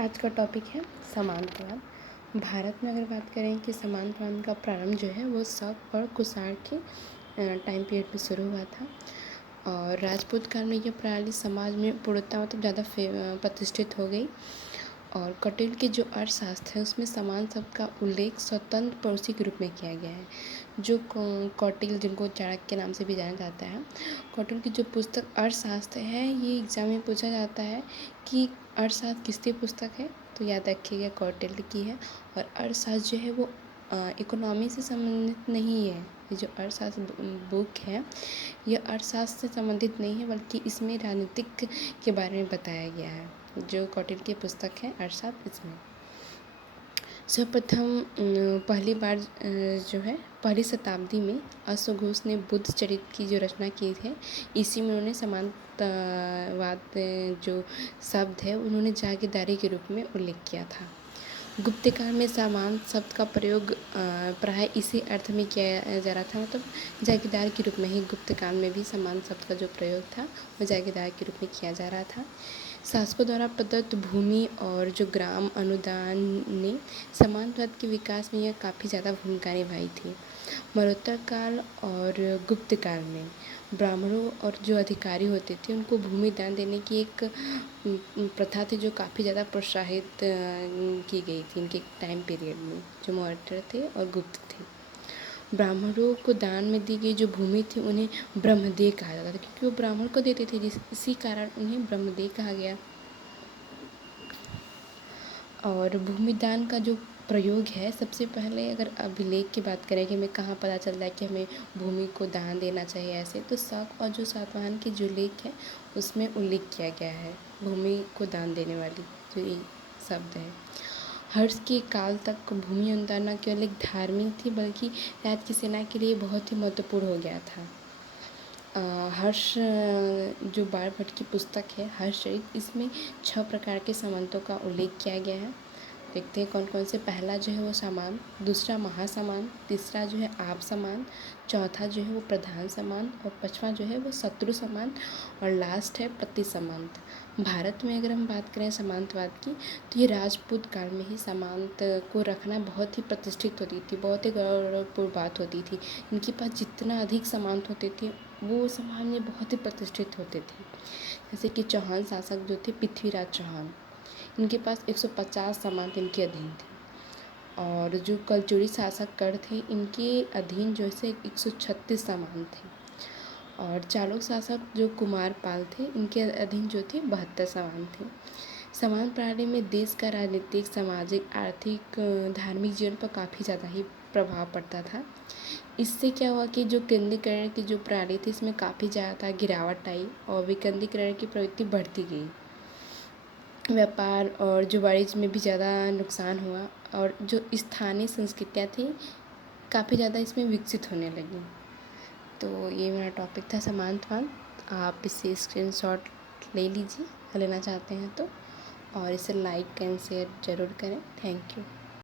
आज का टॉपिक है सामंतवाद। भारत में अगर बात करें कि सामंतवाद का प्रारंभ जो है वो शक और कुषाण के टाइम पीरियड में शुरू हुआ था और राजपूत काल में यह प्रणाली समाज में पूर्णतः मतलब ज़्यादा प्रतिष्ठित हो गई। और कौटिल्य के जो अर्थशास्त्र है उसमें समान शब्द का उल्लेख स्वतंत्र पड़ोसी के रूप में किया गया है। जो कौटिल्य, जिनको चाणक्य के नाम से भी जाना जाता है, कौटिल्य की जो पुस्तक अर्थशास्त्र है ये एग्जाम में पूछा जाता है कि अर्थशास्त्र किसकी पुस्तक है, तो याद रखिएगा कौटिल्य की है। और अर्थशास्त्र जो है वो इकोनॉमी से संबंधित नहीं है। ये जो अर्थशास्त्र बुक है यह अर्थशास्त्र से संबंधित नहीं है, बल्कि इसमें राजनीतिक के बारे में बताया गया है। जो कौटिल्य की पुस्तक है अर्थशास्त्र, इसमें सर्वप्रथम पहली बार जो है पहली शताब्दी में अश्वघोष ने बुद्ध चरित्र की जो रचना की है, इसी में उन्होंने सामंतवाद जो शब्द है उन्होंने जागीरदारी के रूप में उल्लेख किया था। गुप्त काल में सामंत शब्द का प्रयोग प्राय इसी अर्थ में किया जा रहा था, मतलब जागीरदार के रूप में ही गुप्त काल में भी सामंत शब्द का जो प्रयोग था वो जागीरदार के रूप में किया जा रहा था। शासकों द्वारा प्रदत्त भूमि और जो ग्राम अनुदान ने सामंतवाद के विकास में यह काफ़ी ज़्यादा भूमिका निभाई थी। मरणोत्तर काल और गुप्त काल में ब्राह्मणों और जो अधिकारी होते थे उनको भूमि दान देने की एक प्रथा थी जो काफ़ी ज़्यादा प्रोत्साहित की गई थी इनके टाइम पीरियड में, जो मौर्य थे और गुप्त थे। ब्राह्मणों को दान में दी गई जो भूमि थी उन्हें ब्रह्मदेय कहा जाता था, क्योंकि वो ब्राह्मण को देते थे, इसी कारण उन्हें ब्रह्मदेय कहा गया। और भूमि दान का जो प्रयोग है, सबसे पहले अगर अभिलेख की बात करें कि हमें कहाँ पता चलता है कि हमें भूमि को दान देना चाहिए ऐसे, तो शक और जो सातवाहन के जो लेख है उसमें उल्लेख किया गया है भूमि को दान देने वाली जो ये शब्द है। हर्ष के काल तक भूमि अनुदान न केवल एक धार्मिक थी बल्कि राज्य की सेना के लिए बहुत ही महत्वपूर्ण हो गया था। हर्ष जो बाणभट्ट की पुस्तक है हर्षचरित, इसमें 6 प्रकार के सामंतों का उल्लेख किया गया है। देखते हैं कौन कौन से। पहला जो है वो सामंत, दूसरा महासामंत, तीसरा जो है आप सामंत, चौथा जो है वो प्रधान सामंत और पांचवा जो है वो शत्रु सामंत और लास्ट है प्रति सामंत। भारत में अगर हम बात करें सामंतवाद की, तो ये राजपूत काल में ही सामंत को रखना बहुत ही प्रतिष्ठित होती थी, बहुत ही गौरवपूर्ण बात होती थी। इनके पास जितना अधिक सामंत होते थे वो समाज में बहुत ही प्रतिष्ठित होते थे। जैसे कि चौहान शासक जो थे पृथ्वीराज चौहान, इनके पास 150 सामंत इनके अधीन थे। और जो कलचुरी शासक कर थे इनके अधीन जो है 136 सामंत थे। और चालुक्य शासक जो कुमारपाल थे इनके अधीन जो थे 72 सामंत थे। सामंत प्रणाली में देश का राजनीतिक, सामाजिक, आर्थिक, धार्मिक जीवन पर काफ़ी ज़्यादा ही प्रभाव पड़ता था। इससे क्या हुआ कि जो केंद्रीकरण की जो प्रणाली थी इसमें काफ़ी ज़्यादा गिरावट आई और विकेंद्रीकरण की प्रवृत्ति बढ़ती गई। व्यापार और जो वाणिज्य में भी ज़्यादा नुकसान हुआ और जो स्थानीय संस्कृतियाँ थी काफ़ी ज़्यादा इसमें विकसित होने लगी। तो ये मेरा टॉपिक था सामंतवाद। आप इससे स्क्रीनशॉट ले लीजिए, लेना चाहते हैं तो, और इसे लाइक एंड शेयर ज़रूर करें। Thank you.